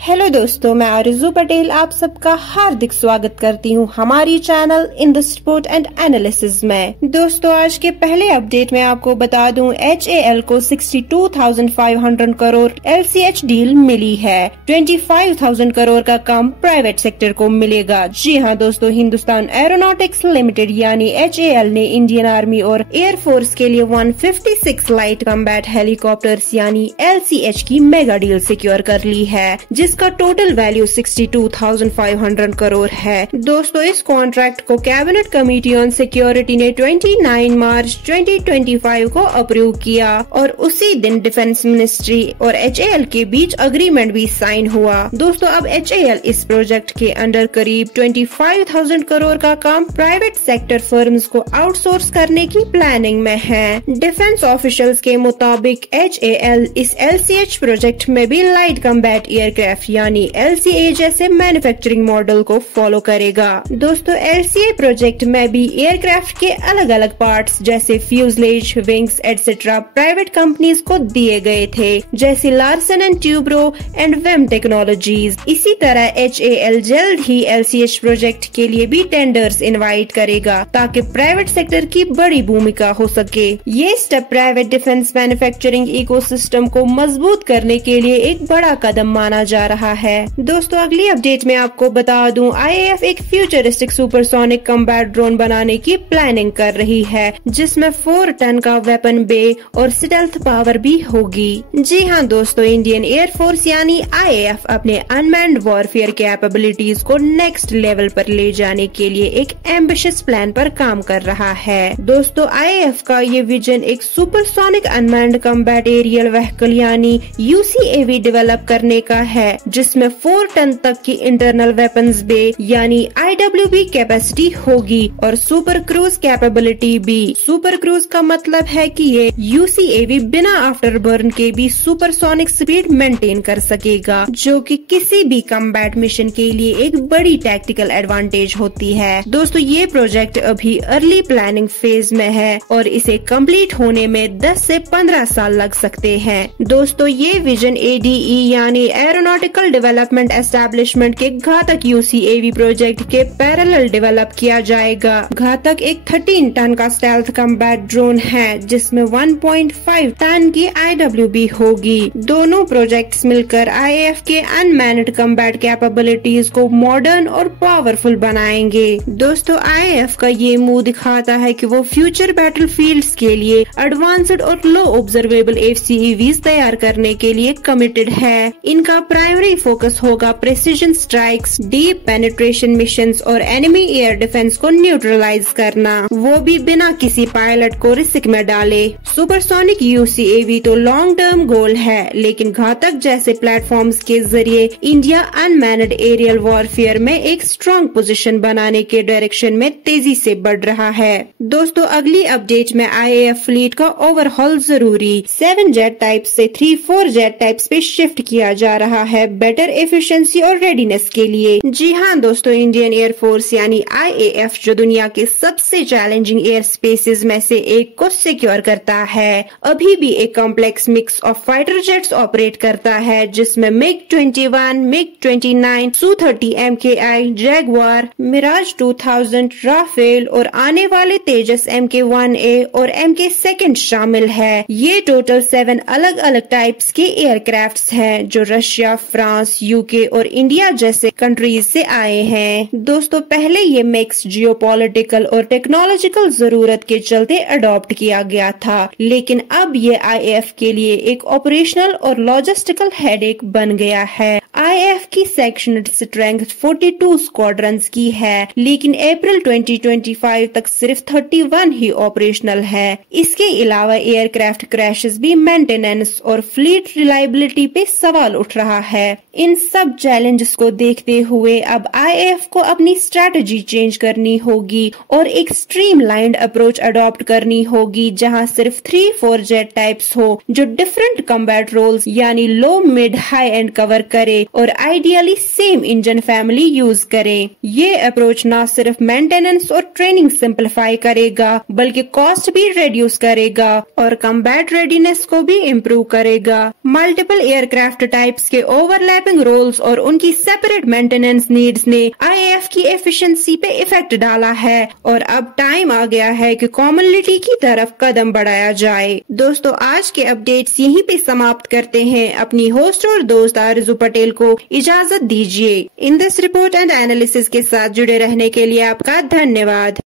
Hello दोस्तों, मैं आरज़ू पटेल आप सबका हार्दिक स्वागत करती हूं हमारी channel in the sport and analysis में। दोस्तों, आज के पहले अपडेट में आपको बता दूं, HAL को 62,500 करोड़ LCH डील मिली है। 25,000 करोड़ का काम प्राइवेट सेक्टर को मिलेगा। जी हां दोस्तों, हिंदुस्तान एरोनॉटिक्स लिमिटेड यानी HAL ने इंडियन आर्मी और एयरफोर्स के लिए 156 लाइट कम्बैट हेलीकॉप्टर्स यानी LCH की मेगा डील सिक्योर कर ली है, जिसका टोटल वैल्यू 62,500 करोड़ है। दोस्तों, इस कॉन्ट्रैक्ट को कैबिनेट कमेटी ऑन सिक्योरिटी ने 29 मार्च 2025 को अप्रूव किया और उसी दिन डिफेंस मिनिस्ट्री और HAL के बीच अग्रीमेंट भी साइन हुआ। दोस्तों, अब HAL इस प्रोजेक्ट के अंडर करीब 25,000 करोड़ का काम प्राइवेट सेक्टर फर्म्स को आउटसोर्स करने की प्लानिंग में है। डिफेंस ऑफिशियल्स के मुताबिक HAL इस LCH प्रोजेक्ट में भी लाइट कम्बैट एयरक्राफ्ट यानी LCA जैसे मैन्युफैक्चरिंग मॉडल को फॉलो करेगा। दोस्तों, LCA प्रोजेक्ट में भी एयरक्राफ्ट के अलग अलग पार्ट्स जैसे fuselage, wings etcetera private companies को दिए गए थे, जैसे लार्सन एंड ट्यूब्रो एंड वेम टेक्नोलॉजीज। इसी तरह HAL जल्द ही LCH प्रोजेक्ट के लिए भी टेंडर्स इनवाइट करेगा ताकि प्राइवेट सेक्टर की बड़ी भूमिका हो सके। ये step private defence manufacturing ecosystem को मजबूत करने के लिए एक बड़ा कदम माना जा रहा है। दोस्तों, अगली अपडेट में आपको बता दूं, IAF एक फ्यूचरिस्टिक सुपरसोनिक कम्बैट ड्रोन बनाने की प्लानिंग कर रही है, जिसमें 4 टन का वेपन बे और स्टेल्थ पावर भी होगी। जी हां दोस्तों, इंडियन एयरफोर्स यानी IAF अपने अनमैन्ड वॉरफेयर कैपेबिलिटीज को नेक्स्ट लेवल पर ले जाने के लिए एक एम्बिशियस प्लान पर काम कर रहा है। दोस्तों, IAF का ये विजन एक supersonic unmanned combat aerial vehicle यानी UCAV डेवलप करने का है, जिसमें 4 टन तक की इंटरनल वेपन्स बे यानी IWB कैपेसिटी होगी और सुपर क्रूज कैपेबिलिटी भी। सुपर क्रूज का मतलब है कि ये UCAV बिना आफ्टर बर्न के भी सुपरसोनिक स्पीड मेंटेन कर सकेगा, जो कि किसी भी कम्बैट मिशन के लिए एक बड़ी टैक्टिकल एडवांटेज होती है। दोस्तों, ये प्रोजेक्ट अभी अर्ली प्लानिंग फेज में है और इसे कंप्लीट होने में 10 से 15 साल लग सकते हैं। दोस्तों, ये विजन ADE यानी एरोनॉटिकल डेवलपमेंट एस्टेब्लिशमेंट के घातक UCAV प्रोजेक्ट के पैरेलल डेवलप किया जाएगा। घातक एक 13 टन का स्टेल्थ कम्बैट ड्रोन है, जिसमें 1.5 टन की IWB होगी। दोनों प्रोजेक्ट्स मिलकर IAF के अनमैन्ड कम्बैट कैपेबिलिटीज को मॉडर्न और पावरफुल बनाएंगे। दोस्तों, IAF का ये मुंह दिखाता है कि वो फ्यूचर बैटलफील्ड्स के लिए एडवांस्ड और लो ऑब्जर्वेबल FCEVs तैयार करने के लिए कमिटेड है। इनका प्राइमरी फोकस होगा precision strikes, deep penetration missions और एनिमी एयर डिफेंस को न्यूट्रलाइज करना, वो भी बिना किसी पायलट को रिस्क में डाले। सुपरसोनिक UCAV तो लॉन्ग टर्म गोल है, लेकिन घातक जैसे प्लेटफॉर्म्स के जरिए इंडिया अनमैन्ड एरियल वॉरफेयर में एक स्ट्रॉन्ग पोजीशन बनाने के डायरेक्शन में तेजी से बढ़ रहा है। दोस्तों, अगली अपडेट में IAF फ्लीट का ओवरहॉल जरूरी 7 जेट टाइप से 3-4 जेट टाइप्स पे शिफ्ट किया जा रहा है बेटर एफिशिएंसी और रेडीनेस के लिए। जी हाँ दोस्तों, इंडियन एयरफोर्स यानी IAF जो दुनिया के सबसे चैलेंजिंग एयर स्पेसेस में से एक को सिक्योर करता है, अभी भी एक complex mix of fighter jets operate करता है, जिसमें MiG-21, MiG-29, Su-30 MKI, Jaguar, Miraj 2000, Rafale और आने वाले तेजस MK-1A और MK-2 शामिल है। ये टोटल 7 अलग अलग टाइप्स के एयरक्राफ्ट्स हैं जो रशिया, फ्रांस, UK और इंडिया जैसे कंट्रीज से आए हैं। दोस्तों, पहले ये मिक्स जियोपॉलिटिकल और टेक्नोलॉजिकल जरूरत के चलते अडॉप्ट किया गया था, लेकिन अब ये IAF के लिए एक ऑपरेशनल और लॉजिस्टिकल हेडेक बन गया है। IAF की सेक्शन स्ट्रेंथ 42 स्क्वाड्रंस की है, लेकिन अप्रैल 2025 तक सिर्फ 31 ही ऑपरेशनल है। इसके अलावा एयरक्राफ्ट क्रैशेस भी मेंटेनेंस और फ्लीट रिलायबिलिटी पे सवाल उठ रहा है। इन सब चैलेंजेस को देखते हुए अब IAF को अपनी स्ट्रेटजी चेंज करनी होगी और एक स्ट्रीमलाइंड अप्रोच अडॉप्ट करनी होगी, जहां सिर्फ 3-4 जेट टाइप्स हो जो डिफरेंट कम्बैट रोल्स यानी लो, मिड, हाई एंड कवर करे और ideally same engine family use करें। ये अप्रोच न सिर्फ मेंटेनेंस और ट्रेनिंग सिंपलीफाई करेगा बल्कि कॉस्ट भी रिड्यूस करेगा और कम्बैट रेडीनेस को भी इम्प्रूव करेगा। मल्टीपल एयरक्राफ्ट टाइप्स के ओवरलैपिंग रोल्स और उनकी सेपरेट मेंटेनेंस नीड्स ने IAF की एफिशिएंसी पे इफेक्ट डाला है और अब टाइम आ गया है कि कॉमनिटी की तरफ कदम बढ़ाया जाए। दोस्तों, आज के अपडेट्स यहीं पे समाप्त करते हैं। अपनी होस्ट और दोस्त आरजू पटेल को इजाजत दीजिए। In this report and analysis के साथ जुड़े रहने के लिए आपका धन्यवाद।